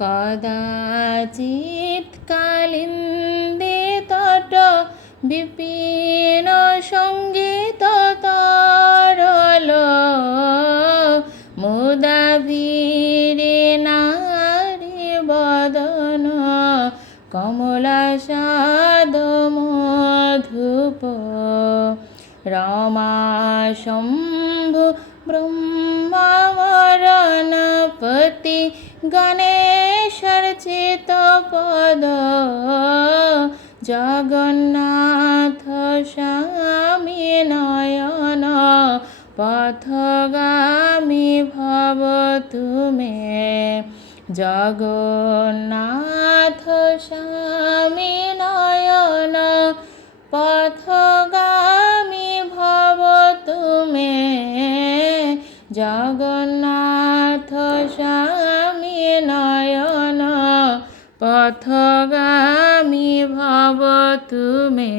কদাচিৎ কালিন্দে তট বিপিন সঙ্গীত তরল মুদা ভিড়ে নারী বদন কমলা সাদ মধুপ রমা শম্ভু ব্রহ্মাবরণপতি গণেশর চিত পদ জগন্নাথ স্বামী নয়ন পথগামী ভব তুমে জগন্নাথ স্বামী নয়ন পথগামী ভব তুমে জগন্নাথ স্বামী নয়ন পথগামী ভব তুমে।